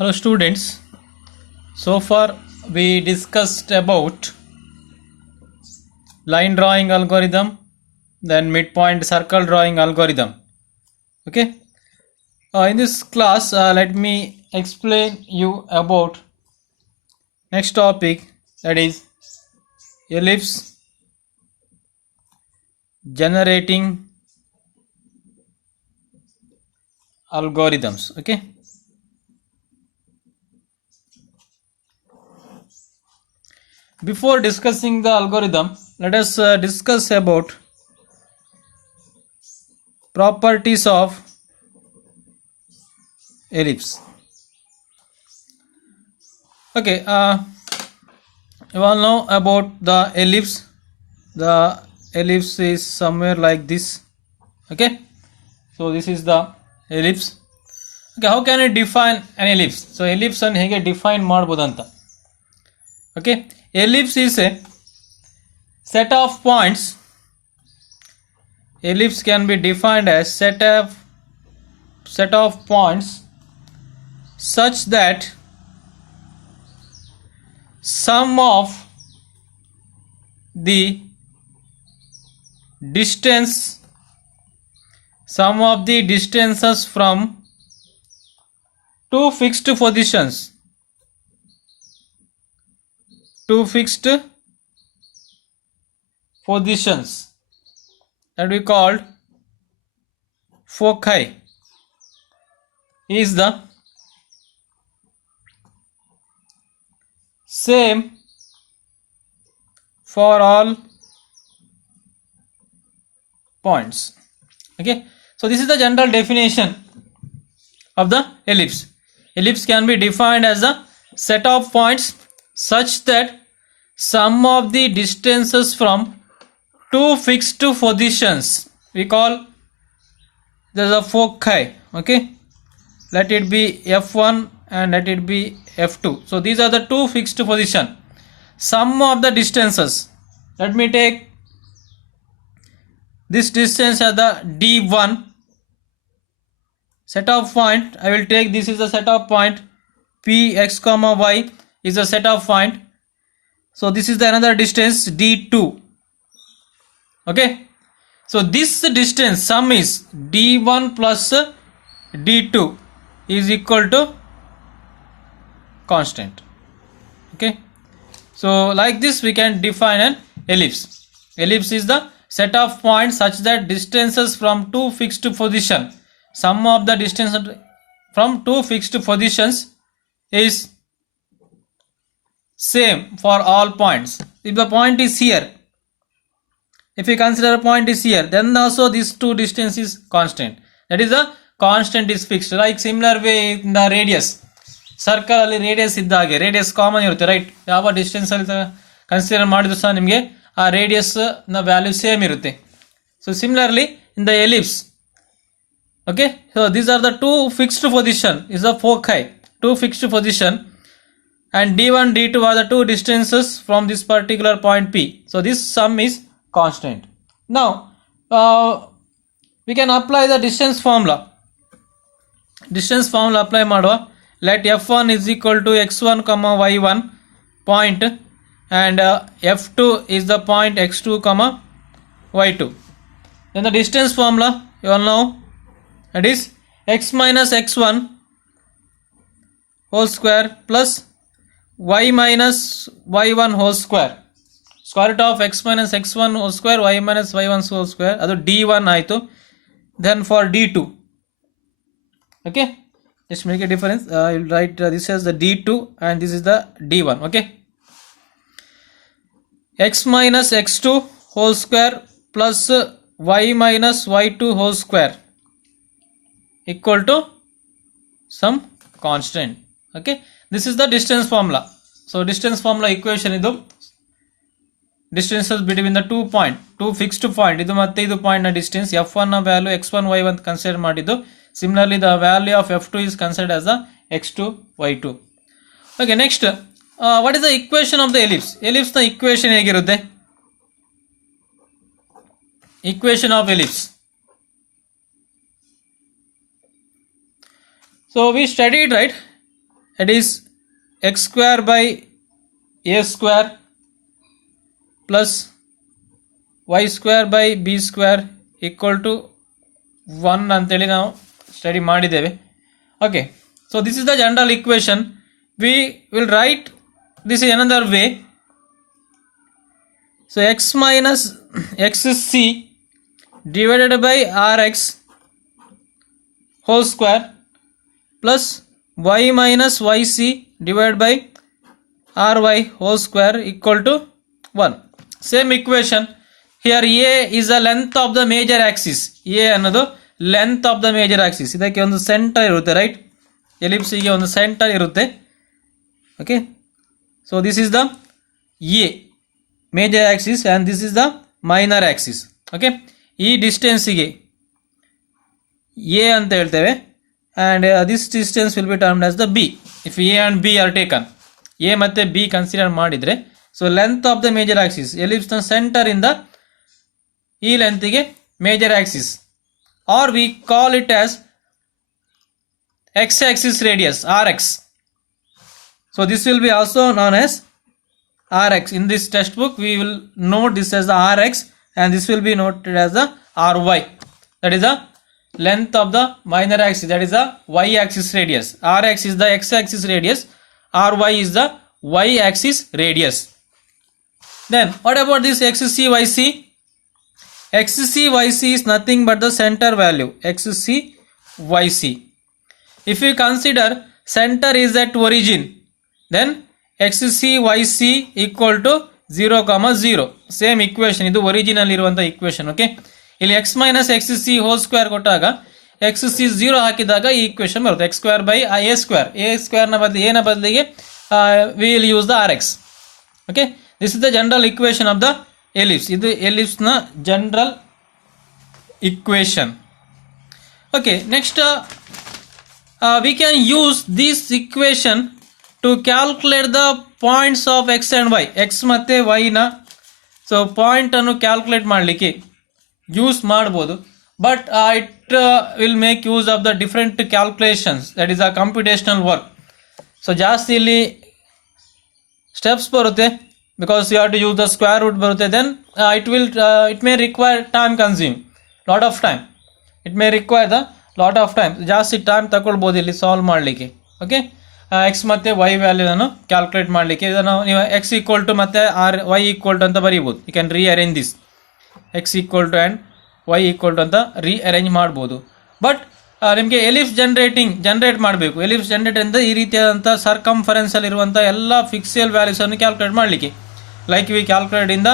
Hello students, so far we discussed about line drawing algorithm, then midpoint circle drawing algorithm. Okay, in this class let me explain you about next topic, that is ellipse generating algorithms. Okay, before discussing the algorithm, let us discuss about properties of ellipse. Okay, you all know about the ellipse. The ellipse is somewhere like this. Okay, so this is the ellipse. Okay, how can I define an ellipse? So ellipse and hege define ಮಾಡಬಹುದು ಅಂತ. Okay, ellipse is a set of points. Ellipse can be defined as set of points such that sum of the distances from two fixed positions that we called foci is the same for all points. Okay, so this is the general definition of the ellipse. Ellipse can be defined as a set of points such that sum of the distances from two fixed positions we call there's a foci. Okay, let it be f1 and let it be f2. So these are the two fixed position. Sum of the distances, let me take this distance as the d1 set of point. I will take this is the set of point p x comma y is a set of point. So this is the another distance d2. Okay, so this distance sum is d1 plus d2 is equal to constant. Okay, so like this we can define an ellipse. Ellipse is the set of points such that distances from two fixed position, sum of the distance from two fixed positions is same for all points. If the point is here, if we consider a point is here, then also these two distance is constant. That is the constant is fixed. Like similar way in the radius, circle ಅಲ್ಲಿ ರೇಡಿಯಸ್ ಇದ್ದಾಗೆ radius common ಇರುತ್ತೆ ರೈಟ್. ಯಾವ ಡಿಸ್ಟೆನ್ಸ್ ಅಲ್ಲಿ ಕನ್ಸಿಡರ್ ಮಾಡಿದ್ರು ಸಹ ನಿಮಗೆ ಆ ರೇಡಿಯಸ್ ನ ವ್ಯಾಲ್ಯೂ ಸೇಮ್ ಇರುತ್ತೆ. So similarly in the ellipse. Okay, so these are the two fixed position is the foci, two fixed position, and d1 d2 are the two distances from this particular point p. So this sum is constant. Now we can apply the distance formula apply ಮಾಡುವ. Let f1 is equal to x1 comma y1 point and f2 is the point x2 comma y2. Then the distance formula you all know, that is x minus x1 whole square plus y minus y1 whole square, square root of x minus x1 whole square y minus y1 whole square, adu d1 ಆಯಿತು. Then for d2, okay, just make a difference. I will write this as the d2 and this is the d1. Okay, x minus x2 whole square plus y minus y2 whole square equal to some constant. Okay, this is the distance formula. So distance formula equation idu distances between the two fixed point, idu matte idu point na distance f1 na value x1 y1 consider ಮಾಡಿದ್ದು. Similarly the value of f2 is considered as the x2 y2. Okay, next what is the equation of the ellipse? Ellipse na equation ಹೇಗಿರುತ್ತೆ? Equation of ellipse. So we studied, right, that is x square by a square plus y square by b square equal to 1 ಅಂತೇಳಿ ನಾವು ಸ್ಟಡಿ ಮಾಡಿದ್ದೇವೆ. Okay, so this is the general equation. We will write this in another way. So x minus xc divided by rx whole square plus y minus yc divided by ry whole square equal to 1. Same equation. Here a is the length of the major axis. A ಅನ್ನೋದು length of the major axis. ಇದಕ್ಕೆ ಒಂದು centre ಇರುತ್ತೆ, right? ಎಲಿಪ್ಸಿಗೆ ಒಂದು centre ಇರುತ್ತೆ. Okay, so this is the A major axis and this is the minor axis. Okay, ಈ ಡಿಸ್ಟೆನ್ಸಿಗೆ A ಅಂತ ಹೇಳ್ತೇವೆ and this distance will be termed as the B if A and B are taken. A ಮತ್ತು B consider ಮಾಡಿದರೆ, so length of the major axis ಎಲಿಪ್ಸ್ನ ಸೆಂಟರಿಂದ ಈ ಲೆಂತಿಗೆ major Axis, or we call it as x-axis radius rx. So this will be also known as rx. In this textbook we will note this as the rx and this will be noted as the ry. That is the length of the minor axis, that is the y-axis radius. Rx is the x-axis radius, ry is the y-axis radius. Then what about this xc yc? xc yc is nothing but the center value, xc yc. If we consider center is at origin, then xc yc equal to 0, 0. Same equation, ಇದು original ಇರುವಂಥ equation. Okay, ಇಲ್ಲಿ x minus X C whole square ಕೊಟ್ಟಾಗ X C 0 ಹಾಕಿದಾಗ ಈ equation ಬರುತ್ತೆ. X square by A square, A ಸ್ಕ್ವೇರ್ನ ಬದಲಿಗೆ ಎನ ಬದಲಿಗೆ we will use the R X. Okay, this is the general equation of the ellipse. ಇದು ellipse general equation. Okay, next we can use this equation to calculate the points of x and y. x ಮತ್ತೆ y ನ so point ಅನ್ನು ಕ್ಯಾಲ್ಕುಲೇಟ್ ಮಾಡಲಿಕ್ಕೆ ಯೂಸ್ ಮಾಡ್ಬೋದು, but it will make use of the different calculations, that is a computational work. So ಜಾಸ್ತಿ ಇಲ್ಲಿ ಸ್ಟೆಪ್ಸ್ ಬರುತ್ತೆ, because you have to use the square root ಬರುತ್ತೆ. Then it may require time consume, lot of time. It may require the lot of time, ಜಾಸ್ತಿ time ತಗೊಳ್ಬೋದು ಇಲ್ಲಿ solve ಮಾಡಲಿಕ್ಕೆ. Okay, X ಮತ್ತು Y ವ್ಯಾಲ್ಯೂವನ್ನು ಕ್ಯಾಲ್ಕುಲೇಟ್ ಮಾಡಲಿಕ್ಕೆ ಇದನ್ನು ನೀವು ಎಕ್ಸ್ ಈಕ್ವಲ್ ಟು ಮತ್ತು ವೈ ಈಕ್ವಲ್ ಟು ಅಂತ ಬರೀಬೋದು. You can rearrange this, X equal to and Y equal to ಅಂತ ರೀಅರೇಂಜ್ ಮಾಡ್ಬೋದು. ಬಟ್ ನಿಮಗೆ ಎಲಿಪ್ಸ್ ಜನರೇಟ್ ಮಾಡಬೇಕು. ಎಲಿಪ್ಸ್ ಜನರೇಟ್ ಅಂದರೆ ಈ ರೀತಿಯಾದಂಥ ಸರ್ಕಂಫರೆನ್ಸಲ್ಲಿರುವಂಥ ಎಲ್ಲ ಫಿಕ್ಸಿಯಲ್ ವ್ಯಾಲ್ಯೂಸನ್ನು ಕ್ಯಾಲ್ಕುಲೇಟ್ ಮಾಡಲಿಕ್ಕೆ, like we calculate in the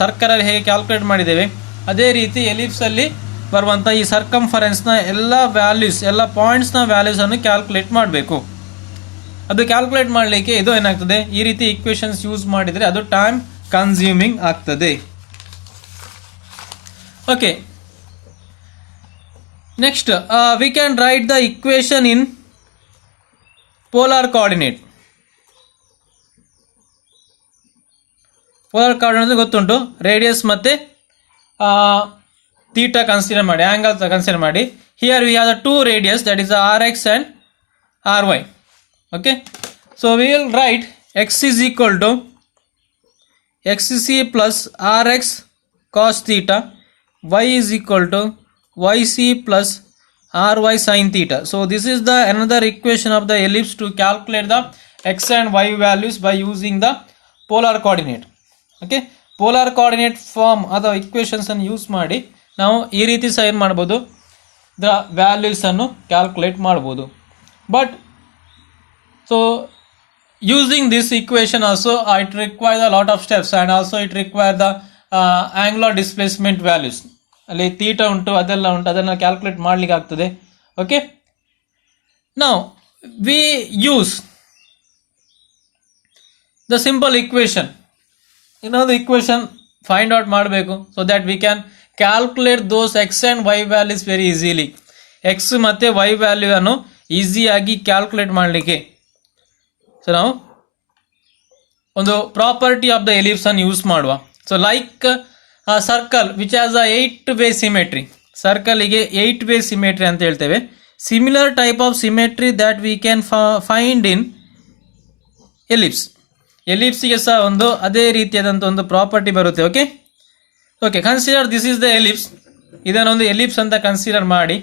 ಸರ್ಕಲಲ್ಲಿ ಹೇಗೆ ಕ್ಯಾಲ್ಕುಲೇಟ್ ಮಾಡಿದ್ದೇವೆ ಅದೇ ರೀತಿ ಎಲಿಪ್ಸಲ್ಲಿ ಬರುವಂಥ ಈ ಸರ್ಕಂಫರೆನ್ಸ್ನ ಎಲ್ಲ ವ್ಯಾಲ್ಯೂಸ್, ಎಲ್ಲ ಪಾಯಿಂಟ್ಸ್ನ ವ್ಯಾಲ್ಯೂಸನ್ನು ಕ್ಯಾಲ್ಕುಲೇಟ್ ಮಾಡಬೇಕು. ಅದು ಕ್ಯಾಲ್ಕುಲೇಟ್ ಮಾಡಲಿಕ್ಕೆ ಇದು ಏನಾಗ್ತದೆ, ಈ ರೀತಿ ಇಕ್ವೇಷನ್ಸ್ ಯೂಸ್ ಮಾಡಿದರೆ ಅದು ಟೈಮ್ ಕನ್ಸ್ಯೂಮಿಂಗ್ ಆಗ್ತದೆ. Okay, next we can write the equation in polar coordinate. Polar coordinate ಗೊತ್ತುಂಟು, ರೇಡಿಯಸ್ ಮತ್ತು ಥೀಟಾ ಕನ್ಸಿಡರ್ ಮಾಡಿ, ಆ್ಯಂಗಲ್ ಕನ್ಸಿಡರ್ ಮಾಡಿ. Here we have the two radius, that is R X and R Y. Okay, so we will write X is equal to X C plus R X cos theta, Y is equal to Y C plus R Y sine theta. So this is the another equation of the ellipse to calculate the X and Y values by using the polar coordinate. Okay, polar coordinate form ಅಥವಾ ಇಕ್ವೇಷನ್ಸನ್ನು ಯೂಸ್ ಮಾಡಿ ನಾವು ಈ ರೀತಿ ಸಹ ಏನು ಮಾಡ್ಬೋದು, the ವ್ಯಾಲ್ಯೂಸನ್ನು ಕ್ಯಾಲ್ಕುಲೇಟ್ ಮಾಡ್ಬೋದು. But so using this equation also it require the lot of steps and also it require the angular displacement values. ಅಲ್ಲಿ ಥೀಟಾ ಉಂಟು, ಅದೆಲ್ಲ ಉಂಟು, ಅದನ್ನು ಕ್ಯಾಲ್ಕುಲೇಟ್ ಮಾಡಲಿಕ್ಕೆ ಆಗ್ತದೆ. Okay, now we use the simple equation. ಇನ್ನೊಂದು ಇಕ್ವೇಷನ್ ಫೈಂಡ್ ಔಟ್ ಮಾಡಬೇಕು, so that we can calculate those X and Y values very easily. X ಮತ್ತು ವೈ ವ್ಯಾಲ್ಯೂವನ್ನು ಈಸಿಯಾಗಿ ಕ್ಯಾಲ್ಕುಲೇಟ್ ಮಾಡಲಿಕ್ಕೆ ಸೊ ನಾವು ಒಂದು ಪ್ರಾಪರ್ಟಿ ಆಫ್ ದ ಎಲಿಪ್ಸನ್ನು ಯೂಸ್ ಮಾಡುವ. So like circle which has a 8 way symmetry, ಸರ್ಕಲಿಗೆ 8 ವೇ ಸಿಮೆಟ್ರಿ ಅಂತ ಹೇಳ್ತೇವೆ. similar type of symmetry that we can find in ellipse. ಎಲಿಪ್ಸ್ಗೆ ಸಹ ಒಂದು ಅದೇ ರೀತಿಯಾದಂಥ ಒಂದು ಪ್ರಾಪರ್ಟಿ ಬರುತ್ತೆ. Okay consider this is the ellipse. ಇದನ್ನೊಂದು ಎಲಿಪ್ಸ್ ಅಂತ ಕನ್ಸಿಡರ್ ಮಾಡಿ.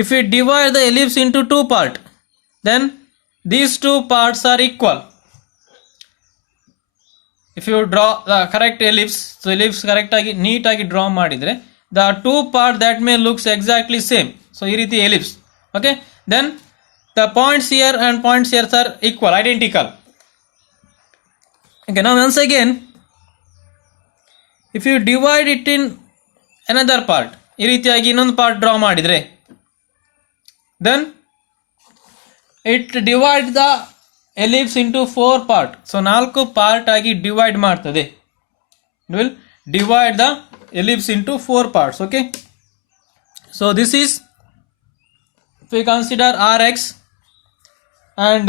If you divide the ellipse into 2 part, then these 2 parts are equal. If you draw the correct ellipse, so ellipse ಕರೆಕ್ಟಾಗಿ ನೀಟಾಗಿ ಡ್ರಾ ಮಾಡಿದರೆ the 2 part that may looks exactly same. So ಈ ರೀತಿ ellipse. Okay, then the points here and points here's are equal, identical. Okay, now once again, if you divide it in another part, ಈ ರೀತಿಯಾಗಿ ಇನ್ನೊಂದು part draw ಮಾಡಿದರೆ, then it divide the ellipse into 4 part. So 4 ಪಾರ್ಟ್ ಆಗಿ ಡಿವೈಡ್ ಮಾಡ್ತದೆ. It will divide the ellipse into 4 parts. Okay, so this is, if we consider Rx and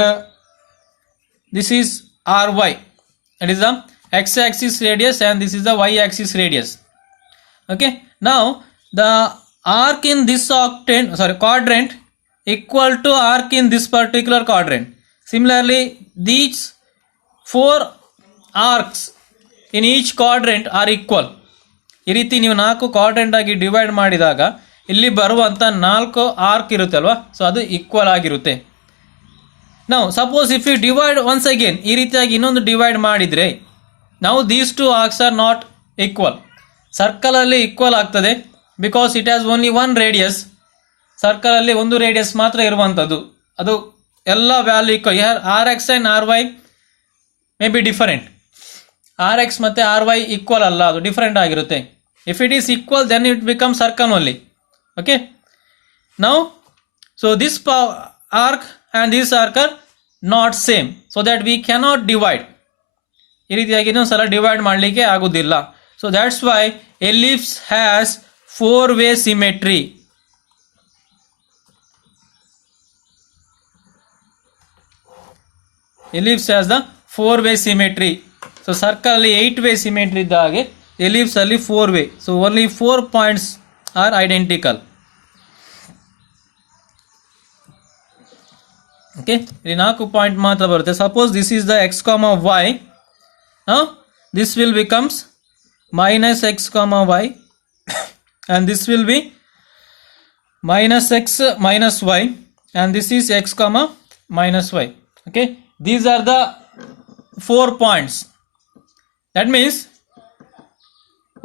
this is Ry. That is the x-axis radius and this is the y-axis radius. Okay, now the arc in this quadrant equal to arc in this particular quadrant. Similarly, these 4 arcs in each quadrant are equal. ಈ ರೀತಿ ನೀವು 4 ಕ್ವಾಡ್ರೆಂಟ್ ಆಗಿ ಡಿವೈಡ್ ಮಾಡಿದಾಗ ಇಲ್ಲಿ ಬರುವಂಥ 4 ಆರ್ಕ್ ಇರುತ್ತೆ ಅಲ್ವಾ, ಸೊ ಅದು ಈಕ್ವಲ್ ಆಗಿರುತ್ತೆ. ನಾವು suppose if you divide once again, ಈ ರೀತಿಯಾಗಿ ಇನ್ನೊಂದು ಡಿವೈಡ್ ಮಾಡಿದರೆ, ನಾವು these 2 arcs are not equal. ಸರ್ಕಲಲ್ಲಿ ಈಕ್ವಲ್ ಆಗ್ತದೆ because it has only 1 radius. ಸರ್ಕಲಲ್ಲಿ ಒಂದು ರೇಡಿಯಸ್ ಮಾತ್ರ ಇರುವಂಥದ್ದು, ಅದು ಎಲ್ಲ value equal. R X and R Y may be different. R X ಮತ್ತು ಆರ್ ವೈ ಈಕ್ವಲ್ ಅಲ್ಲ, ಅದು ಡಿಫರೆಂಟ್ ಆಗಿರುತ್ತೆ. If it is equal then it become circle only. Okay, now so this arc and these arc are not same, so that we cannot divide. ಈ ರೀತಿಯಾಗಿ ಇನ್ನೊಂದ್ಸಲ divide ಮಾಡಲಿಕ್ಕೆ ಆಗೋದಿಲ್ಲ. So that's why ellipse has 4-way symmetry. Ellipse has the 4-way symmetry. So ಸರ್ಕಲಲ್ಲಿ 8-way symmetry ಇದ್ದ ಹಾಗೆ ellipse ಅಲ್ಲಿ 4-way. So only 4 points are identical. Okay, ಇಲ್ಲಿ 4 ಪಾಯಿಂಟ್ ಮಾತ್ರ ಬರುತ್ತೆ. Suppose this is the X comma Y. This will becomes minus X comma Y and this will be minus X minus Y and this is X comma minus Y. Okay, these are the 4 points. That means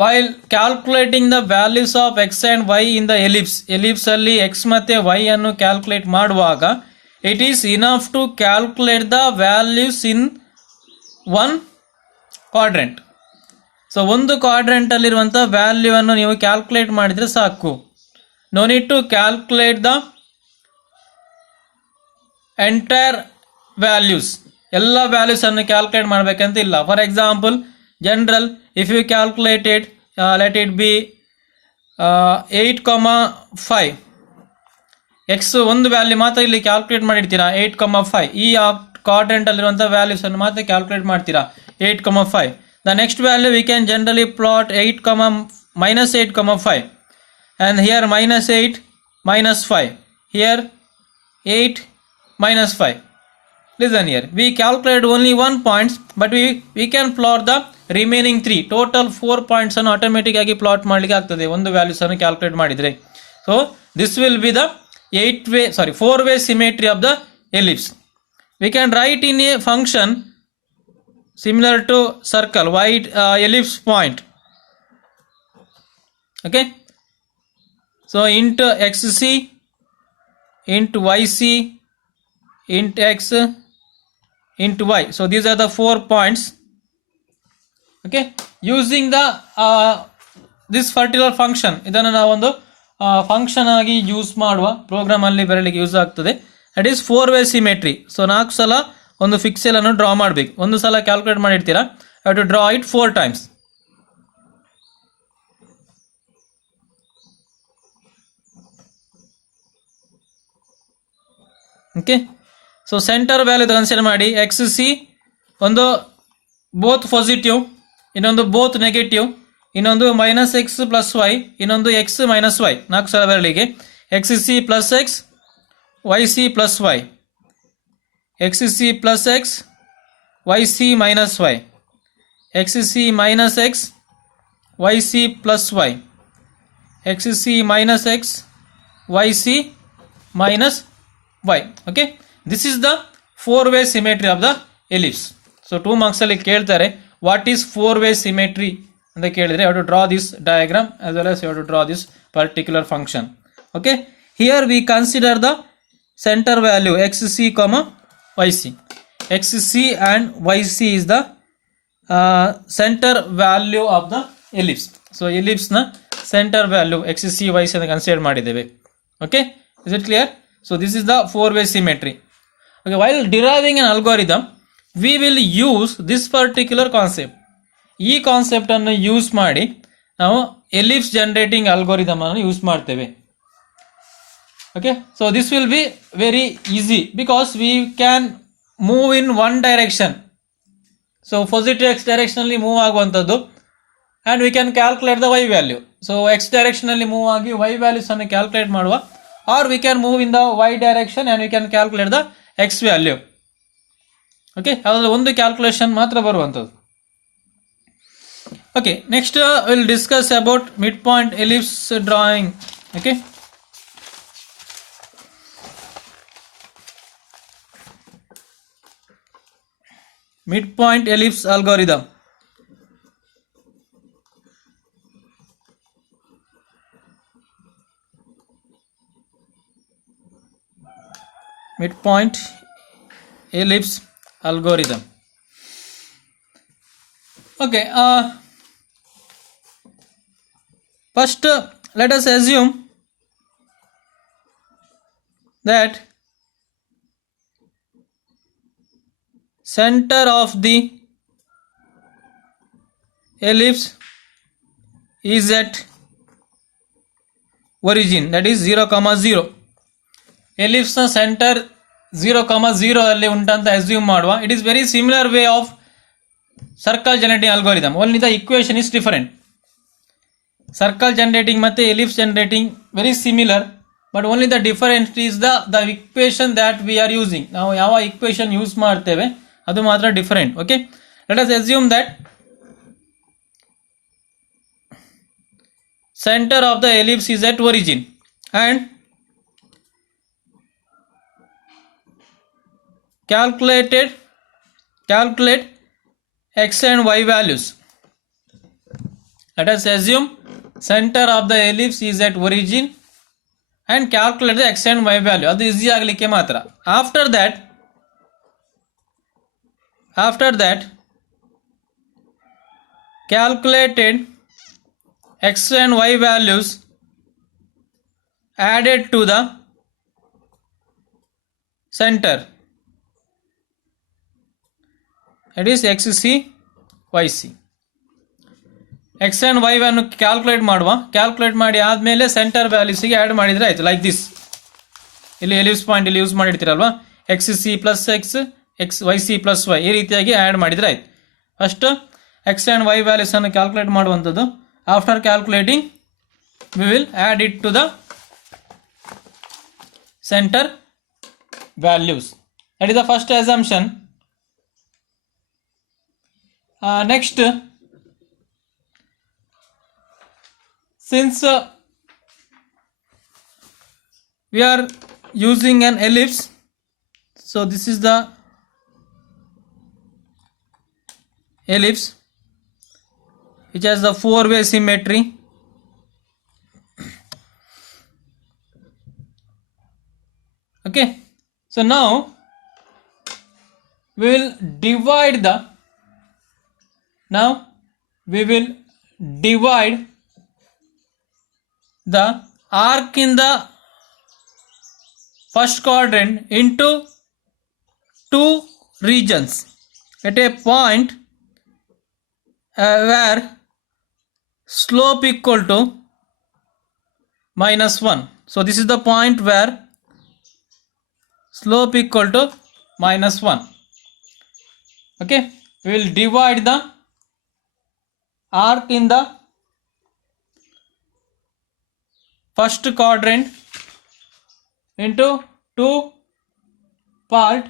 while calculating the values of x and y in the ellipse ಅಲ್ಲಿ x ಮತ್ತು y ಅನ್ನು ಕ್ಯಾಲ್ಕುಲೇಟ್ ಮಾಡುವಾಗ it is enough to calculate the values in one quadrant. So ಒಂದು ಕ್ವಾಡ್ರೆಂಟಲ್ಲಿರುವಂಥ ವ್ಯಾಲ್ಯೂವನ್ನು ನೀವು calculate ಮಾಡಿದರೆ ಸಾಕು. No need to calculate the entire values, ಎಲ್ಲ ವ್ಯಾಲ್ಯೂಸನ್ನು ಕ್ಯಾಲ್ಕುಲೇಟ್ ಮಾಡಬೇಕಂತ ಇಲ್ಲ. For example, general if you calculated let it be 8,5, X ಒಂದು ವ್ಯಾಲ್ಯೂ ಮಾತ್ರ ಇಲ್ಲಿ ಕ್ಯಾಲ್ಕುಲೇಟ್ ಮಾಡಿರ್ತೀರಾ 8,5. ಈ ಕ್ವಾಡ್ರೆಂಟಲ್ಲಿರುವಂಥ ವ್ಯಾಲ್ಯೂಸನ್ನು ಮಾತ್ರ ಕ್ಯಾಲ್ಕುಲೇಟ್ ಮಾಡ್ತೀರಾ 8,5. The next value we can generally plot 8, minus 8,5, and here minus 8, minus 5, here 8, minus 5. Listen here, we calculate only 1 point, but we can plot the remaining 3. Total 4 points ಅನ್ನು ಆಟೋಮೆಟಿಕ್ ಆಗಿ ಪ್ಲಾಟ್ ಮಾಡಲಿಕ್ಕೆ ಆಗ್ತದೆ ಒಂದು ವ್ಯಾಲ್ಯೂಸ್ ಅನ್ನು ಕ್ಯಾಲ್ಕುಲೇಟ್ ಮಾಡಿದರೆ. So this will be the 4-way symmetry of the ellipse. We can write in a function similar to circle, white ellipse point. Okay, so int xc, int yc, int x, int y. So these are the 4 points. Okay, using the this particular function, ಇದನ್ನು ನಾವು ಒಂದು ಫಂಕ್ಷನ್ ಆಗಿ ಯೂಸ್ ಮಾಡುವ ಪ್ರೋಗ್ರಾಮ್ ಅಲ್ಲಿ ಬರಲಿಕ್ಕೆ ಯೂಸ್ ಆಗ್ತದೆ. That is 4-way symmetry. So 4 ಸಲ ಒಂದು ಪಿಕ್ಸೆಲ್ ಅನ್ನು ಡ್ರಾ ಮಾಡಬೇಕು. ಒಂದು ಸಲ ಕ್ಯಾಲ್ಕುಲೇಟ್ ಮಾಡಿರ್ತೀರಾ, have to draw it 4 times. Okay, so centre value consider ಮಾಡಿ. ಎಕ್ಸ್ ಸಿ ಒಂದು ಬೋತ್ ಪಾಸಿಟಿವ್, ಇನ್ನೊಂದು ಬೋತ್ ನೆಗೆಟಿವ್, ಇನ್ನೊಂದು ಮೈನಸ್ ಎಕ್ಸ್ ಪ್ಲಸ್ ವೈ, ಇನ್ನೊಂದು ಎಕ್ಸ್ ಮೈನಸ್ ವೈ. 4 ಸಲ ಬರಲಿಕ್ಕೆ X C plus X yc plus y, xc plus x, yc minus y, xc minus x, yc plus y, xc minus x, yc minus y. Okay, this is the four-way symmetry of the ellipse. So 2 marks ಅಲ್ಲಿ ಕೇಳ್ತಾರೆ what is four-way symmetry ಅಂತ ಕೇಳಿದ್ರೆ you have to draw this diagram as well as you have to draw this particular function. Okay, here we consider the center value xc comma yc. xc and yc is the center value of the ellipse. So ellipse na center value xc yc ಅಂತ ಕನ್ಸಿಡರ್ ಮಾಡಿದ್ದೇವೆ. Okay, is it clear? So this is the four-way symmetry. Okay, while deriving an algorithm we will use this particular concept. ಈ concept ಅನ್ನು use ಮಾಡಿ ನಾವು ellipse generating algorithm ಅನ್ನು use ಮಾಡ್ತೇವೆ. Okay, so this will be very easy because we can move in one direction. So positive X ಡೈರೆಕ್ಷನಲ್ಲಿ move ಆಗುವಂಥದ್ದು and we can calculate the Y value. So X ಡೈರೆಕ್ಷನಲ್ಲಿ move ಆಗಿ Y values ಅನ್ನು calculate ಮಾಡುವ, or we can move in the Y direction and we can calculate the X value. Okay, ಅದರಲ್ಲಿ ಒಂದು ಕ್ಯಾಲ್ಕುಲೇಷನ್ ಮಾತ್ರ ಬರುವಂಥದ್ದು. Okay, next we'll discuss about midpoint ellipse drawing. Okay, midpoint ellipse algorithm. Midpoint ellipse algorithm. Okay, first let us assume that center of the ellipse is at origin, that is 0, 0. ellipse na center 0, 0 alli untanta assume ಮಾಡುವ. It is very similar way of circle generating algorithm, only the equation is different. Circle generating ಮತ್ತೆ ellipse generating very similar, but only the difference is the equation that we are using. ನಾವು ಯಾವ equation use ಮಾಡ್ತೇವೆ ಅದು ಮಾತ್ರ different. Okay, let us assume that center of the ellipse is at origin and calculate x and y values. Let us assume center of the ellipse is at origin and calculate the x and y value. ಅದು ಈಸಿ ಆಗಲಿಕ್ಕೆ ಮಾತ್ರ. After that calculated x and y values added to the center, that is xc yc. X and Y ಅನ್ನು calculate ಮಾಡುವ. Calculate ಮಾಡಿ ಆದಮೇಲೆ centre ವ್ಯಾಲ್ಯೂಸಿಗೆ add ಮಾಡಿದರೆ ಆಯಿತು. ಲೈಕ್ ದಿಸ್, ಇಲ್ಲಿ ಎಲಿಪ್ಸ್ ಪಾಯಿಂಟ್ ಇಲ್ಲಿ ಯೂಸ್ ಮಾಡಿರ್ತೀರಲ್ವಾ, X C plus X Y C plus Y, ಈ ರೀತಿಯಾಗಿ ಆ್ಯಡ್ ಮಾಡಿದರೆ ಆಯಿತು. ಫಸ್ಟ್ ಎಕ್ಸ್ ಆ್ಯಂಡ್ ವೈ ವ್ಯಾಲ್ಯೂಸನ್ನು ಕ್ಯಾಲ್ಕುಲೇಟ್ ಮಾಡುವಂಥದ್ದು. After calculating we will add it to the centre values. That is the first assumption. Next, since we are using an ellipse, so this is the ellipse which has the four-way symmetry. Okay, so now we will divide the arc in the first quadrant into two regions at a point where slope equal to -1. So this is the point where slope equal to -1. Okay, we will divide the arc in the first quadrant into two part,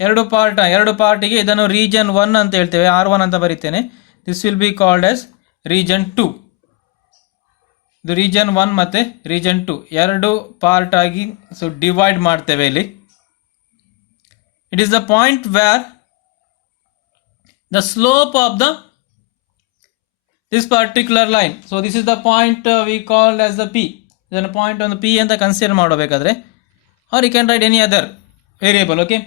ಎರಡು ಪಾರ್ಟಿಗೆ ಇದನ್ನು region 1 ಅಂತ ಹೇಳ್ತೇವೆ, R1 ಅಂತ ಬರೀತೇನೆ. This will be called as region 2. ಇದು ರೀಜನ್ 1 ಮತ್ತು ರೀಜನ್ 2 ಎರಡು ಪಾರ್ಟ್ ಆಗಿ ಡಿವೈಡ್ ಮಾಡ್ತೇವೆ ಇಲ್ಲಿ. It is the point where the slope of this particular line, so this is the point we call as the P. Then a point on the P and the consider ಮಾಡಬೇಕಾದ್ರೆ, or you can write any other variable. Okay,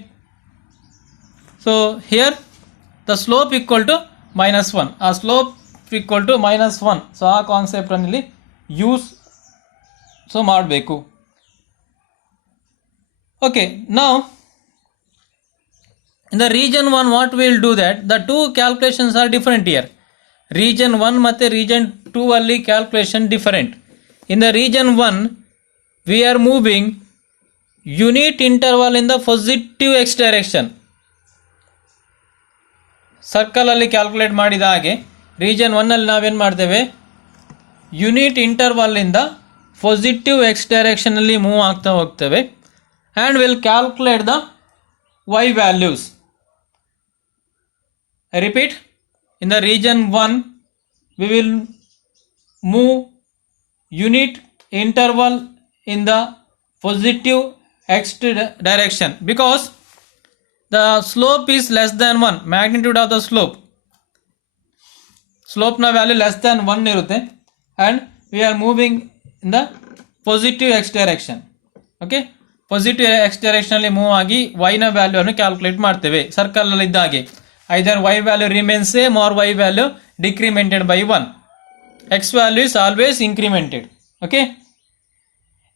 so here the slope equal to -1, a slope equal to -1, so ಆ ಕಾನ್ಸೆಪ್ಟ್ ಅಲ್ಲಿ ಯೂಸ್ ಮಾಡಬೇಕು. Okay, now in the region 1 what we will do that the two calculations are different here. Region 1 ಮತ್ತೆ region 2 ಅಲ್ಲಿ calculation different. In the region 1 we are moving unit interval in the positive x direction. Circle ಅಲ್ಲಿ ಕ್ಯಾಲ್ಕುಲೇಟ್ ಮಾಡಿದ ಹಾಗೆ ರೀಜನ್ 1 ಅಲ್ಲಿ ನಾವೇನು ಮಾಡ್ತೇವೆ, unit interval ಇಂದ positive X direction ಅಲ್ಲಿ ಮೂವ್ ಆಗ್ತಾ ಹೋಗ್ತೇವೆ. And will calculate the y values. I repeat, in the region 1 we will move unit interval in the positive x direction because the slope is less than 1. Magnitude of the slope na value less than 1 irutte and we are moving in the positive x direction. Okay, positive X direction ಅಲ್ಲಿ move ಆಗಿ y ನ value ಅನ್ನು ಕ್ಯಾಲ್ಕುಲೇಟ್ ಮಾಡ್ತೇವೆ circle ಅಲ್ಲಿ ಇದ್ದಾಗೆ. Either y value remains same or y value decremented by 1. x value is always incremented. Okay,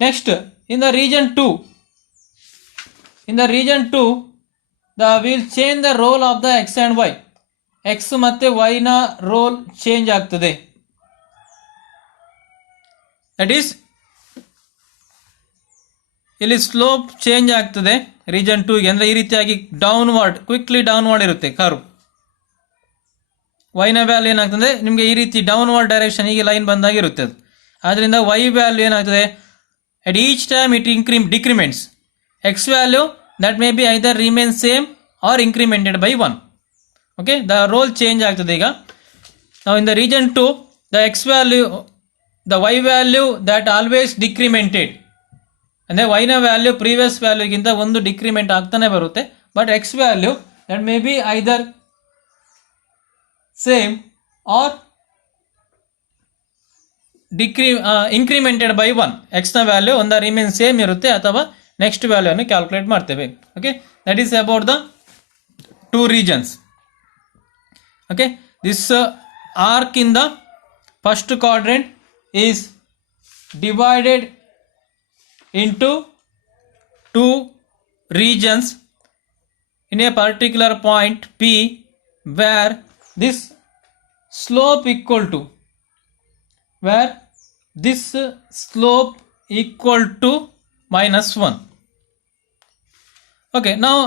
next in the region 2 will change the role of the x and y. x ಮತ್ತೆ y ನ role change ಆಗ್ತದೆ. That is ಇಲ್ಲಿ slope change ಆಗ್ತದೆ region 2ಗೆ. ಅಂದರೆ ಈ ರೀತಿಯಾಗಿ quickly downward ಇರುತ್ತೆ ಕರ್ವ್. ವೈನ ವ್ಯಾಲ್ಯೂ ಏನಾಗ್ತದೆ ನಿಮಗೆ ಈ ರೀತಿ ಡೌನ್ವರ್ಡ್ ಡೈರೆಕ್ಷನ್ ಹೀಗೆ ಲೈನ್ ಬಂದಾಗಿರುತ್ತೆ ಅದು. ಆದ್ದರಿಂದ ವೈ ವ್ಯಾಲ್ಯೂ ಏನಾಗ್ತದೆ at each time it decrements. X value that may be either remain same or incremented by 1. Okay, the role change ಆಗ್ತದೆ ಈಗ. ನಾವು in the region 2 the X value the Y value that always decremented. ಅಂದರೆ ವೈನ value previous ವ್ಯಾಲ್ಯೂಗಿಂತ ಒಂದು decrement ಆಗ್ತಾನೆ ಬರುತ್ತೆ. But X value that may be either same or incremented by 1. ಎಕ್ಸ್ನ ವ್ಯಾಲ್ಯೂ ಒಂದು ರಿಮೇನ್ ಸೇಮ್ ಇರುತ್ತೆ ಅಥವಾ ನೆಕ್ಸ್ಟ್ ವ್ಯಾಲ್ಯೂವನ್ನು ಕ್ಯಾಲ್ಕುಲೇಟ್ ಮಾಡ್ತೇವೆ. Okay, that is about the 2 regions. Okay, this arc in the first quadrant is divided into 2 regions in a particular point P where this slope equal to -1. Okay, now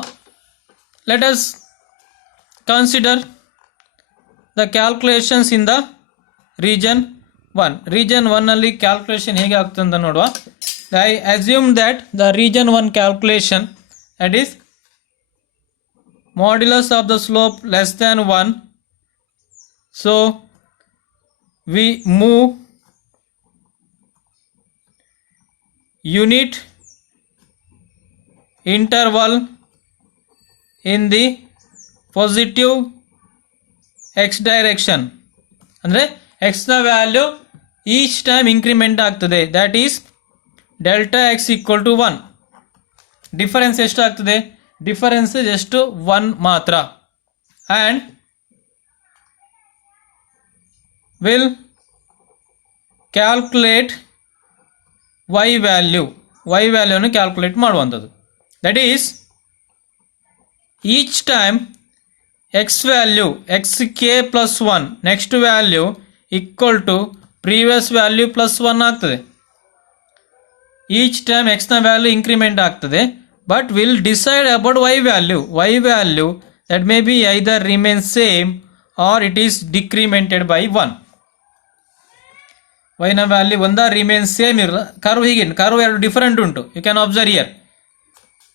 let us consider the calculations in the region 1. Region 1 ಅಲ್ಲಿ ಕ್ಯಾಲ್ಕುಲೇಷನ್ ಹೇಗೆ ಆಗ್ತದೆ ಅಂತ ನೋಡುವ. I assume that the region 1 calculation, that is modulus of the slope less than 1. So we move unit interval in the positive x direction. ಅಂದರೆ x ನ value each time increment ಆಗ್ತದೆ. That is delta X equal to 1. Difference ಎಷ್ಟು ಆಗ್ತದೆ? Difference ಎಷ್ಟು 1 ಮಾತ್ರ. And will calculate Y ವ್ಯಾಲ್ಯೂವನ್ನು calculate ಮಾಡುವಂಥದ್ದು. That is each time X value xk plus 1 next value equal to previous value plus 1 ಆಗ್ತದೆ. Each time ಎಕ್ಸ್ನ value increment ಆಗ್ತದೆ. But will decide about Y value that may be either remain same or it is ಡಿಕ್ರಿಮೆಂಟೆಡ್ by 1. y ನ ವ್ಯಾಲ್ಯೂ ಒಂದ remains same ಇರಲ್ಲ. ಕರ್ವ್ ಹೀಗೆ, ಕರ್ವ್ ಎರಡು ಡಿಫರೆಂಟ್ ಉಂಟು. ಯು ಕ್ಯಾನ್ ಅಬ್ಸರ್ವ್ ಹಿಯರ್,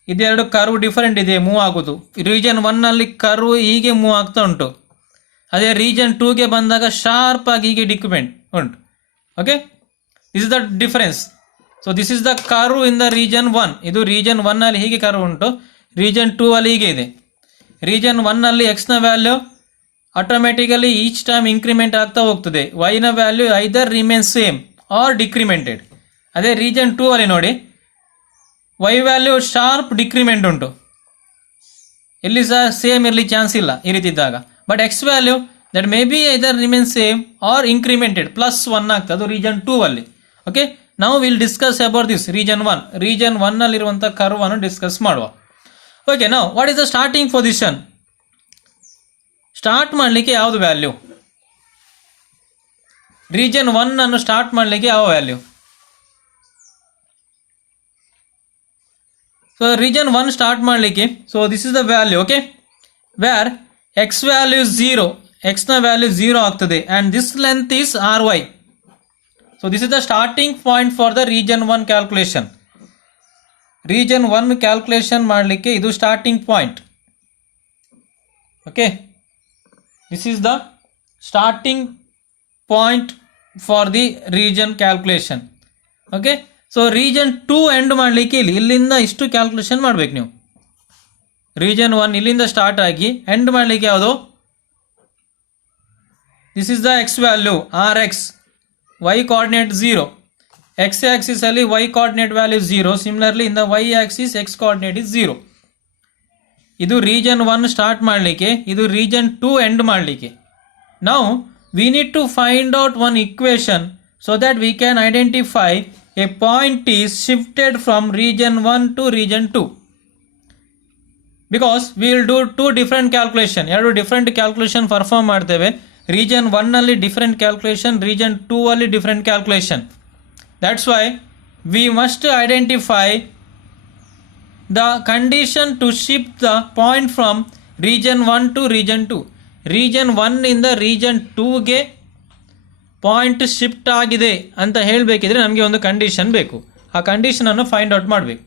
ಇದೆರಡು ಕರ್ವ್ ಡಿಫರೆಂಟ್ ಇದೆ, ಮೂವ್ ಆಗೋದು. ರೀಜನ್ 1 ನಲ್ಲಿ ಕರ್ವ್ ಹೀಗೆ ಮೂವ್ ಆಗ್ತಾ ಉಂಟು. ಅದೇ ರೀಜನ್ 2ಗೆ ಬಂದಾಗ ಶಾರ್ಪ್ ಆಗಿ ಹೀಗೆ ಡಿಕ್ರಿಮೆಂಟ್ ಉಂಟು. Okay, this is the difference. So this is the curve in the region 1. ಇದು ರೀಜನ್ 1 ಅಲ್ಲಿ ಹೀಗೆ ಕರ್ವ್ ಉಂಟು, ರೀಜನ್ 2 ಅಲ್ಲಿ ಹೀಗೆ ಇದೆ. ರೀಜನ್ 1 ಅಲ್ಲಿ ಎಕ್ಸ್ ನ value automatically each time increment ಆಗ್ತಾ ಹೋಗ್ತದೆ. y ನ ವ್ಯಾಲ್ಯೂ ಐದರ್ ರಿಮೇನ್ ಸೇಮ್ ಆರ್ ಡಿಕ್ರಿಮೆಂಟೆಡ್. ಅದೇ ರೀಜನ್ 2 ಅಲ್ಲಿ ನೋಡಿ, y ವ್ಯಾಲ್ಯೂ ಶಾರ್ಪ್ ಡಿಕ್ರಿಮೆಂಟ್ ಉಂಟು, ಇಲ್ಲಿ ಸಹ ಸೇಮ್ ಇರಲಿ ಚಾನ್ಸ್ ಇಲ್ಲ ಈ ರೀತಿ ಇದ್ದಾಗ. But X value that may be either remain same or incremented, +1 ಆಗ್ತದೆ, ಅದು ರೀಜನ್ 2 ಅಲ್ಲಿ. ಓಕೆ, ನಾವು will discuss about this region 1. Region 1 ಅಲ್ಲಿರುವಂಥ ಕರ್ವ್ ಅನ್ನು ಡಿಸ್ಕಸ್ ಮಾಡುವ. ಓಕೆ, ನಾವು what is the starting position? Start ಮಾಡಲಿಕ್ಕೆ ಯಾವುದು ವ್ಯಾಲ್ಯೂ? ರೀಜನ್ 1 ಅನ್ನು ಸ್ಟಾರ್ಟ್ ಮಾಡಲಿಕ್ಕೆ ಯಾವ ವ್ಯಾಲ್ಯೂ? ಸೊ ರೀಜನ್ 1 ಸ್ಟಾರ್ಟ್ ಮಾಡಲಿಕ್ಕೆ, so this is the value. Okay, where X value 0, ಎಕ್ಸ್ ನ ವ್ಯಾಲ್ಯೂ 0 ಆಗ್ತದೆ, and this length is ry. So this is the starting point for the region 1 calculation. Region 1 ಕ್ಯಾಲ್ಕುಲೇಷನ್ ಮಾಡಲಿಕ್ಕೆ ಇದು starting point. Okay, this is the starting point for the region calculation. Okay, so region 2 end ಮಾಡಲಿಕ್ಕೆ ಇಲ್ಲಿಂದ ಇಷ್ಟು ಕ್ಯಾಲ್ಕುಲೇಷನ್ ಮಾಡಬೇಕು ನೀವು. ರೀಜನ್ 1 ಇಲ್ಲಿಂದ ಸ್ಟಾರ್ಟ್ ಆಗಿ ಎಂಡ್ ಮಾಡಲಿಕ್ಕೆ ಯಾವುದು? This is the X value rx, y coordinate 0, x axis ಅಲ್ಲಿ y coordinate value 0, similarly in the y axis x coordinate is 0. ಇದು ರೀಜನ್ 1 ಸ್ಟಾರ್ಟ್ ಮಾಡಲಿಕ್ಕೆ, ಇದು ರೀಜನ್ 2 ಎಂಡ್ ಮಾಡಲಿಕ್ಕೆ. ನಾವು we need to find out one equation so that we can identify a point is shifted from region 1 to region 2. Because we will do 2 different calculation, ಎರಡು different calculation perform ಮಾಡ್ತೇವೆ. Region 1 ಅಲ್ಲಿ different calculation, region 2 ಅಲ್ಲಿ different calculation. That's why we must identify the condition to shift the point from region 1 to region 2. region 1 ಇಂದ region 2 ಗೆ point shift ಆಗಿದೆ ಅಂತ ಹೇಳಬೇಕಿದ್ರೆ ನಮಗೆ ಒಂದು ಕಂಡೀಷನ್ ಬೇಕು. ಆ ಕಂಡೀಷನ್ ಅನ್ನು ಫೈಂಡ್ ಔಟ್ ಮಾಡಬೇಕು.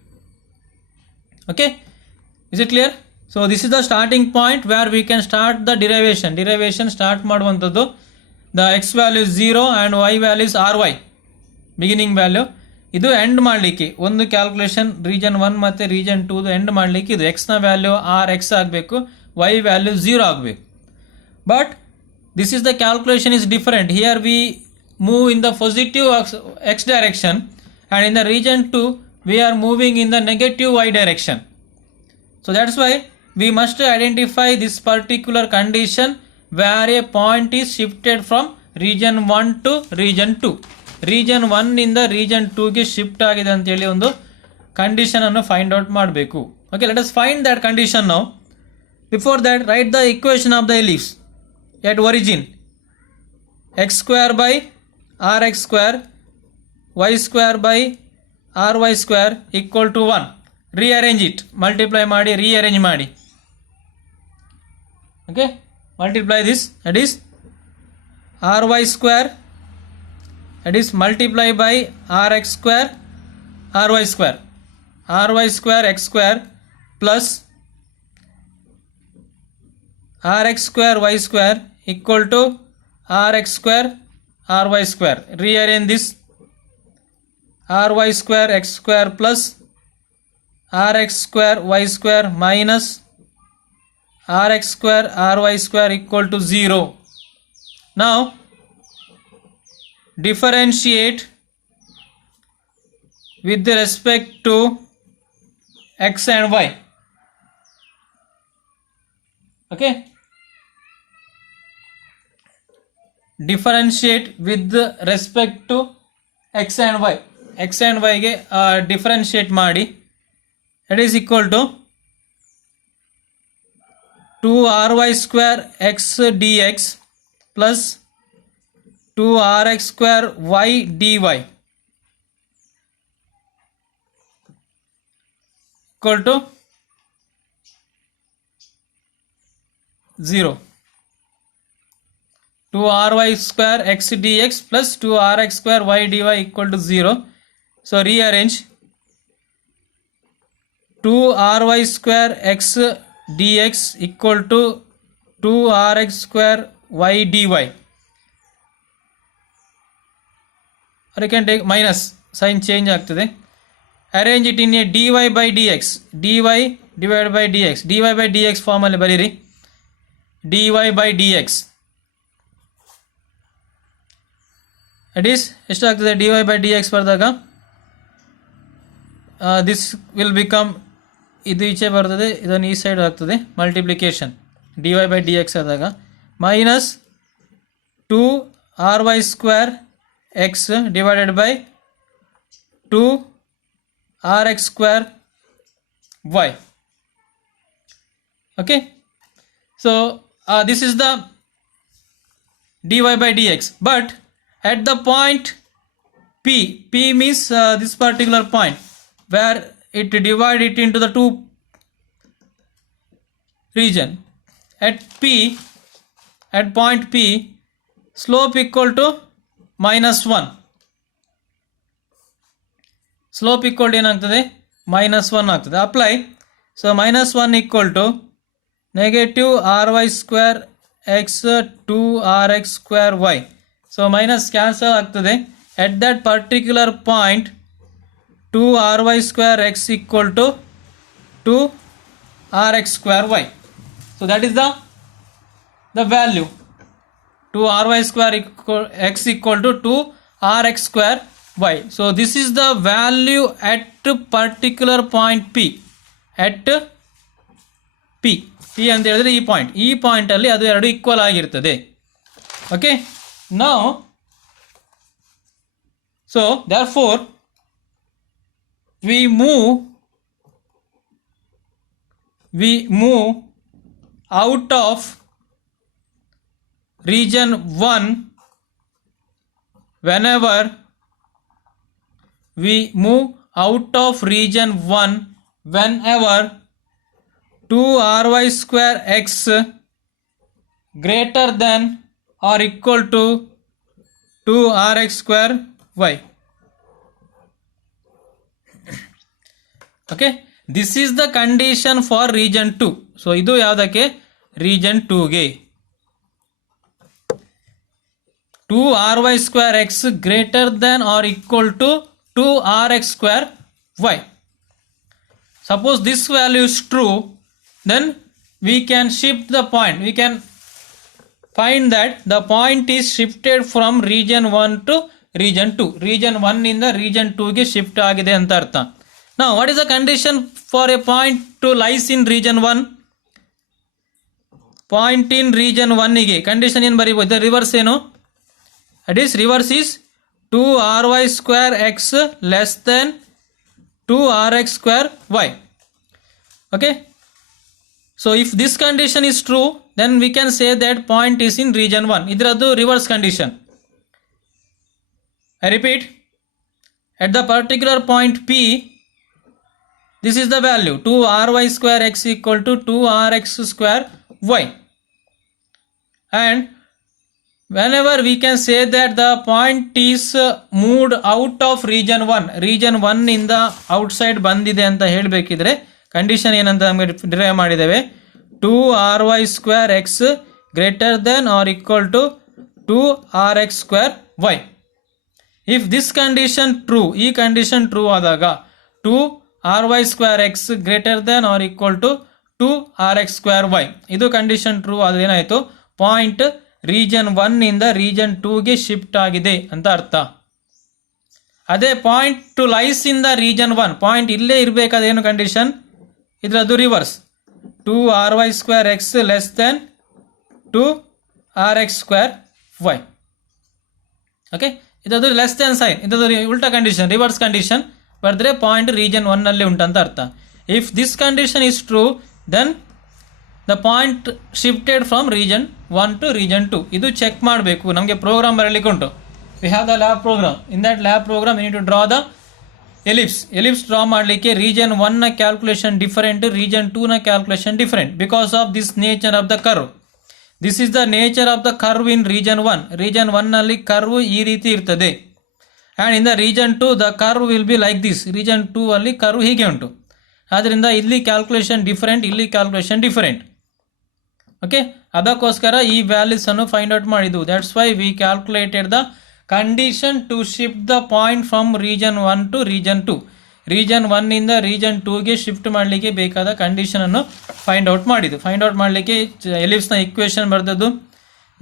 Okay, is it clear? So this is the starting point where we can start the derivation start ಮಾಡುವಂಥದ್ದು. The X value 0 and y values ry, beginning value. ಇದು ಎಂಡ್ ಮಾಡಲಿಕ್ಕೆ ಒಂದು ಕ್ಯಾಲ್ಕುಲೇಷನ್ ರೀಜನ್ 1 ಮತ್ತು ರೀಜನ್ 2 end ಮಾಡಲಿಕ್ಕೆ ಇದು X ನ value rx ಆಗಬೇಕು, y value 0 ಆಗಬೇಕು. But this is the calculation is different. Here we move in the positive x direction and in the region 2 we are moving in the negative y direction. So that's why we must identify this particular condition where a point is shifted from region 1 to region 2. Region 1 ಇಂದ region 2ಗೆ ಶಿಫ್ಟ್ ಆಗಿದೆ ಅಂತೇಳಿ ಒಂದು condition ಅನ್ನು find out ಮಾಡಬೇಕು. Okay, let us find that condition now. Before that write the equation of the ellipse at origin. X square by R X square Y square by R Y square equal to 1. Rearrange it, multiply ಮಾಡಿ rearrange ಮಾಡಿ. Okay, multiply this, that is R Y square, that is multiply by rx square ry square, ry square x square plus rx square y square equal to rx square ry square. Rearrange this, ry square x square plus rx square y square minus rx square ry square equal to 0. Now differentiate with respect to x and y. Okay, differentiate with respect to x and y. x and y ಗೆ differentiate ಮಾಡಿ. That is equal to 2ry square x dx plus 2rx square y dy equal to 0. 2ry square x dx plus 2rx square y dy equal to 0. So rearrange 2ry square x dx equal to 2rx square y dy, or you can take minus sign change ಆಗ್ತದೆ. Arrange it in a dy by dx, dy divided by dx, dy by dx form ಅಲ್ಲಿ ಬರೀರಿ, dy by dx it is ಎಷ್ಟಾಗ್ತದೆ dy by dx ಬರೆದಾಗ this will become, ಇದು ಈಚೆ ಬರ್ತದೆ, ಇದನ್ನು ಈ ಸೈಡ್ ಆಗ್ತದೆ, ಮಲ್ಟಿಪ್ಲಿಕೇಶನ್ dy by dx ಆದಾಗ minus 2ry square x divided by 2rx square y. Okay, so this is the dy by dx, but at the point p means this particular point where it divide it into the two region. At p, at point p, slope equal to -1, slope equal to ಏನಾಗ್ತದೆ -1 ಆಗ್ತದೆ. Apply, so -1 equal to negative ry square x 2rx square y. So minus cancel ಆಗ್ತದೆ. at that particular point 2ry square x equal to 2rx square y. So that is the value 2ry square x equal to 2rx square y. So this is the value at particular point p, at p ಅಂತ ಹೇಳಿದ್ರೆ ಈ ಪಾಯಿಂಟ್ ಅಲ್ಲಿ ಅದು ಎರಡು ಈಕ್ವಲ್ ಆಗಿರ್ತದೆ. Okay, now so therefore we move out of region 1 whenever we move out of region 1 whenever 2ry square x greater than or equal to 2rx square y. Okay, this is the condition for region 2. so ಇದು ಯಾವುದಕ್ಕೆ, region 2 ಗೆ 2ry square x greater than or equal to 2rx square y. Suppose this value is true, then we can shift the point, we can find that the point is shifted from region 1 to region 2. region 1 ಇಂದ region 2 ಗೆ ಶಿಫ್ಟ್ ಆಗಿದೆ ಅಂತ ಅರ್ಥ. Now what is the condition for a point to lies in region 1? point in region 1 ಗೆ ಕಂಡೀಷನ್ ಏನು ಬರೀಬಹುದು, ರಿವರ್ಸ್ ಏನು, it is reverse is 2ry square x less than 2rx square y. Okay, so if this condition is true, then we can say that point is in region 1. ಇದರದ್ದು reverse condition. I repeat, at the particular point p, this is the value 2ry square x equal to 2rx square y, and whenever we can say that the point is moved out of region 1, region 1 ಇಂದ ಔಟ್ಸೈಡ್ ಬಂದಿದೆ ಅಂತ ಹೇಳಬೇಕಿದ್ರೆ ಕಂಡೀಷನ್ ಏನಂತ ನಮಗೆ ಡಿರೈವ್ ಮಾಡಿದ್ದೇವೆ, 2ry square x greater than or equal to 2rx square y. if this condition true, ಈ condition true ಆದಾಗ 2ry square x greater than or equal to 2rx square y, ಇದು ಕಂಡೀಷನ್ ಟ್ರೂ ಆದ್ರೆ ಏನಾಯಿತು, ಪಾಯಿಂಟ್ ರೀಜನ್ 1 ಇಂದ ರೀಜನ್ 2 ಗೆ ಶಿಫ್ಟ್ ಆಗಿದೆ ಅಂತ ಅರ್ಥ. ಅದೇ point to lies in the region 1, point ಇಲ್ಲೇ ಇರಬೇಕಾದ ಏನು ಕಂಡೀಷನ್, ಇದರದ್ದು reverse 2ry square x less than 2rx square y. Okay, ಇದರದ್ದು ಲೆಸ್ ದೆನ್ ಸೈನ್, ಇದರದ್ದು ಉಲ್ಟಾ ಕಂಡೀಷನ್, ರಿವರ್ಸ್ ಕಂಡೀಷನ್ ಬರೆದ್ರೆ ಪಾಯಿಂಟ್ ರೀಜನ್ 1 ನಲ್ಲಿ ಉಂಟಂತ ಅರ್ಥ. If this condition is true, then the point shifted from region 1 to region 2. ಇದು ಚೆಕ್ ಮಾಡಬೇಕು, ನಮಗೆ ಪ್ರೋಗ್ರಾಮ್ ಬರಲಿಕ್ಕೆ ಉಂಟು. We have the lab program. In that lab program you need to draw the ellipse draw ಮಾಡಲಿಕ್ಕೆ region 1 ನ calculation different, region 2 ನ calculation different, because of this nature of the curve. This is the nature of the curve in region 1. Region 1 ನಲ್ಲಿ curve ಈ ರೀತಿ ಇರ್ತದೆ. And in the region 2 the curve will be like this. Region 2 ಅಲ್ಲಿ ಕರ್ವ್ ಹೀಗೆ ಉಂಟು. ಆದ್ದರಿಂದ ಇಲ್ಲಿ calculation different, ಇಲ್ಲಿ ಕ್ಯಾಲ್ಕುಲೇಷನ್ ಡಿಫರೆಂಟ್. ಓಕೆ, ಅದಕ್ಕೋಸ್ಕರ ಈ ವ್ಯಾಲ್ಯೂಸ್ ಅನ್ನು ಫೈಂಡ್ ಔಟ್ ಮಾಡಿದ್ದು. That's why we calculated the condition to shift the point from region 1 to region 2. Region 1 ಇಂದ ರೀಜನ್ 2ಗೆ ಶಿಫ್ಟ್ ಮಾಡಲಿಕ್ಕೆ ಬೇಕಾದ ಕಂಡೀಷನ್ ಅನ್ನು ಫೈಂಡ್ ಔಟ್ ಮಾಡಿದ್ದು. ಫೈಂಡ್ ಔಟ್ ಮಾಡಲಿಕ್ಕೆ ಎಲಿಪ್ಸ್ನ ಇಕ್ವೇಷನ್ ಬರೆದದ್ದು.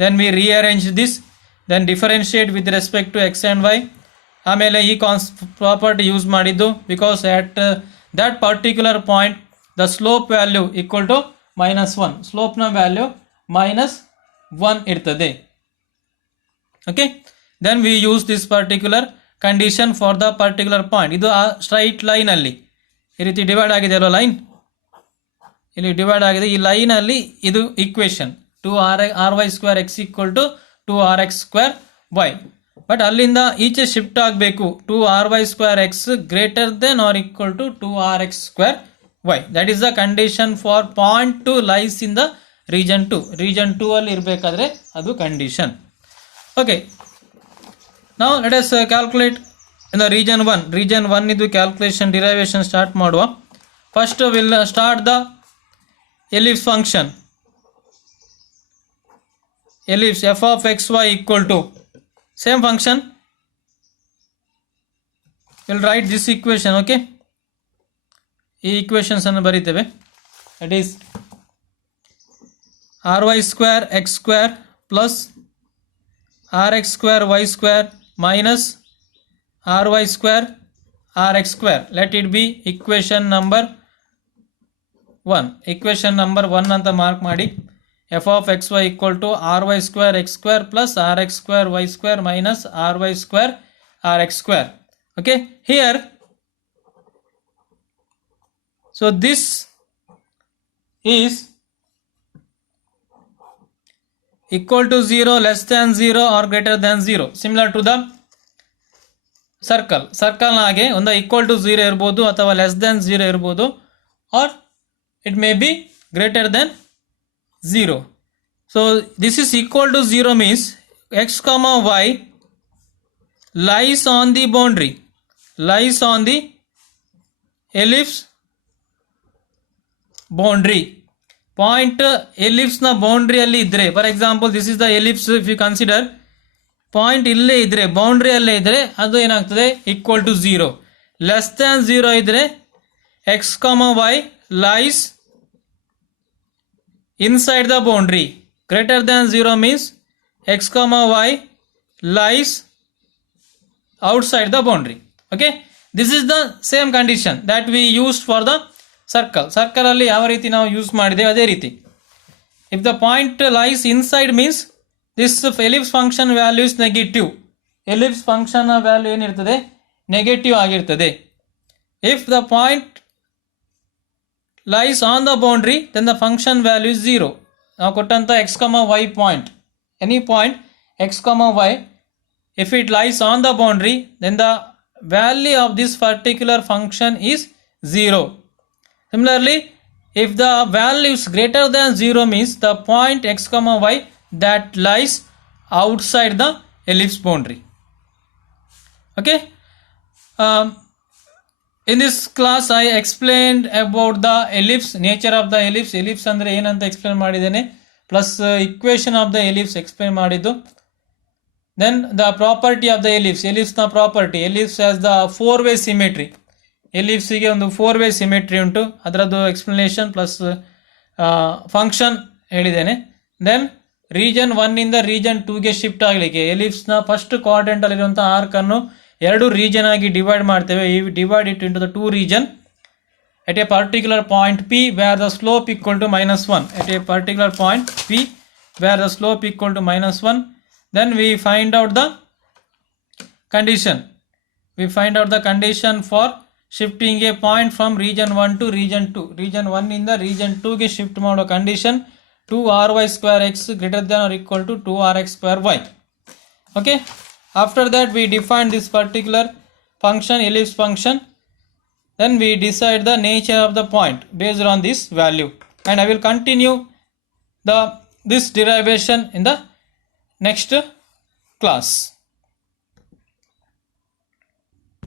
Then we rearrange this, then differentiate with respect to x and y. ಆಮೇಲೆ ಈ ಪ್ರಾಪರ್ಟಿ ಯೂಸ್ ಮಾಡಿದ್ದು ಬಿಕಾಸ್ ಆಟ್ that particular point the slope value equal to -1. ಸ್ಲೋಪ್ನ ವ್ಯಾಲ್ಯೂ -1 ಇರ್ತದೆ. Okay, then we use this particular condition for the particular point. ಇದು ಆ straight line ಅಲ್ಲಿ ಈ ರೀತಿ ಡಿವೈಡ್ ಆಗಿದೆ ಅಲ್ವಾ, ಲೈನ್ ಇಲ್ಲಿ ಡಿವೈಡ್ ಆಗಿದೆ. ಈ ಲೈನ್ ಅಲ್ಲಿ ಇದು equation 2ry² x equal to 2rx²y. But ಅಲ್ಲಿಂದ ಈಚೆ ಶಿಫ್ಟ್ ಆಗಬೇಕು. 2ry² x greater than or equal to 2rx²y. That is the condition for point to lies in the region 2. Region 2 ಅಲ್ಲಿ ಇರಬೇಕಾದ್ರೆ ಅದು condition. Okay, now let us calculate in the region 1. Region 1 ಇದು calculation derivation start ಮಾಡುವ. First we'll start the ellipse function. Ellipse f of xy equal to same function. We'll write this equation. Okay, ಈ equations ಅನ್ನು ಬರೀತೇವೆ. That is ry² x² plus rx² y² minus ry² rx². Let it be equation number 1. equation number 1 ಅಂತ ಮಾರ್ಕ್ ಮಾಡಿ. f of xy equal to ry² x² plus rx² y² minus ry² rx². okay, here so this is equal to 0, less than 0 or greater than 0. similar to the circle. circle ಹಾಗೆ ಒಂದು equal to 0 ಇರಬಹುದು ಅಥವಾ less than 0 ಇರಬಹುದು, or it may be greater than 0. so this is equal to 0 means x comma y lies on the boundary, lies on the ellipse boundary. Point ಎಲಿಪ್ಸ್ನ ಬೌಂಡ್ರಿಯಲ್ಲಿ ಇದ್ದರೆ, for example this is the ellipse. If you consider point ಇಲ್ಲೇ ಇದ್ದರೆ, ಬೌಂಡ್ರಿಯಲ್ಲೇ ಇದ್ದರೆ ಅದು ಏನಾಗ್ತದೆ equal to 0. Less than 0 ಇದ್ದರೆ X comma Y lies inside the boundary. Greater than 0 means X comma Y lies outside the boundary. okay, this is the same condition that we used for the circle. circle ಅಲ್ಲಿ ಯಾವ ರೀತಿ ನಾವು ಯೂಸ್ ಮಾಡಿದ್ದೇವೆ ಅದೇ ರೀತಿ. if the point lies inside means this ellipse function value is negative. ellipse function value ಏನಿರ್ತದೆ, ನೆಗೆಟಿವ್ ಆಗಿರ್ತದೆ. if the point lies on the boundary then the function value is 0. ನಾವು ಕೊಟ್ಟಂತ x, y point, any point x, y, if it lies on the boundary then the value of this particular function is 0. Similarly, if the value is greater than 0 means the point x, y that lies outside the ellipse boundary. okay, in this class I explained about the ellipse, nature of the ellipse. ellipse ಅಂದ್ರೆ ಏನಂತ ಎಕ್ಸ್ಪ್ಲೇನ್ ಮಾಡಿದ್ದೇನೆ, plus equation of the ellipse explain ಮಾಡಿದ್ದು. then the property of the ellipse, ellipse ನ property. ellipse has the 4-way symmetry. ಎಲಿಪ್ಸಿಗೆ ಒಂದು 4-way symmetry ಉಂಟು, ಅದರದ್ದು explanation plus function ಹೇಳಿದ್ದೇನೆ. ದೆನ್ ರೀಜನ್ 1 ಇಂದ ರೀಜನ್ 2ಗೆ ಶಿಫ್ಟ್ ಆಗಲಿಕ್ಕೆ ಎಲಿಪ್ಸ್ನ ಫಸ್ಟ್ ಕ್ವಾಡ್ರೆಂಟ್ ಅಲ್ಲಿರುವಂಥ ಆರ್ಕ್ ಅನ್ನು 2 ರೀಜನ್ ಆಗಿ ಡಿವೈಡ್ ಮಾಡ್ತೇವೆ. ಈ divide it into the 2 region at a particular point P where the slope equal to -1. at a particular point P where the slope equal to -1, then we find out the condition. We find out the condition for shifting a point from region 1 to region 2. region 1 ಇಂದ region 2 ಗೆ ಶಿಫ್ಟ್ ಮಾಡೋ condition 2ry² x greater than or equal to 2rx²y. okay, after that we define this particular function, ellipse function. then we decide the nature of the point based on this value, and I will continue the this derivation in the next class.